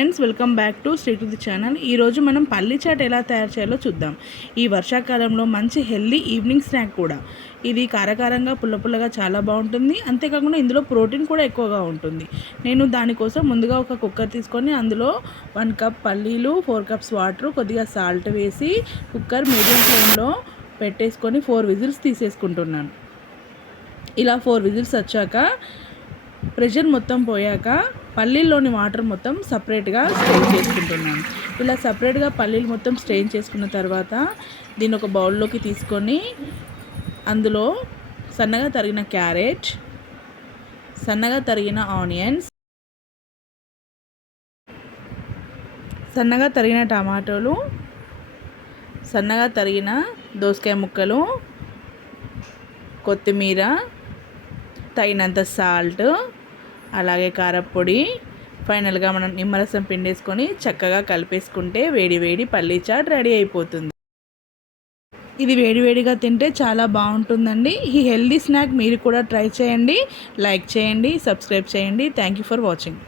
Friends, welcome back to Shri to the channel. ఈరోజు మనం పల్లి చాట్ ఎలా తయారు చేయాలో చూద్దాం. ఈ వర్షాకాలంలో మంచి హెల్దీ ఈవినింగ్ స్నాక్ కూడా. ఇది కారకారంగా పుల్లపుల్లగా చాలా బాగుంటుంది. అంతేకాకుండా ఇందులో ప్రోటీన్ కూడా ఎక్కువగా ఉంటుంది. నేను దానికోసం ముందుగా ఒక కుక్కర్ తీసుకొని అందులో 1 కప్ పల్లీలు, 4 కప్స్ వాటర్, కొద్దిగా సాల్ట్ వేసి కుక్కర్ మీడియం ఫ్లేమ్లో పెట్టేసుకొని 4 విజిల్స్ తీసేసుకుంటున్నాను. ఇలా 4 విజిల్స్ వచ్చాక ప్రెషర్ మొత్తం పోయాక పల్లీల్లోని వాటర్ మొత్తం సపరేట్గా స్ట్రెయిన్ చేసుకుంటున్నాను. ఇలా సపరేట్గా పల్లీలు మొత్తం స్ట్రెయిన్ చేసుకున్న తర్వాత దీన్ని ఒక బౌల్లోకి తీసుకొని అందులో సన్నగా తరిగిన క్యారెట్, సన్నగా తరిగిన ఆనియన్స్, సన్నగా తరిగిన టమాటోలు, సన్నగా తరిగిన దోసకాయ ముక్కలు, కొత్తిమీర, తగినంత సాల్ట్, అలాగే కారపొడి, ఫైనల్గా మనం నిమ్మరసం పిండేసుకొని చక్కగా కలిపేసుకుంటే వేడి వేడి పల్లీ చాట్ రెడీ అయిపోతుంది. ఇది వేడివేడిగా తింటే చాలా బాగుంటుందండి. ఈ హెల్దీ స్నాక్ మీరు కూడా ట్రై చేయండి. లైక్ చేయండి, సబ్స్క్రైబ్ చేయండి. Thank you for watching.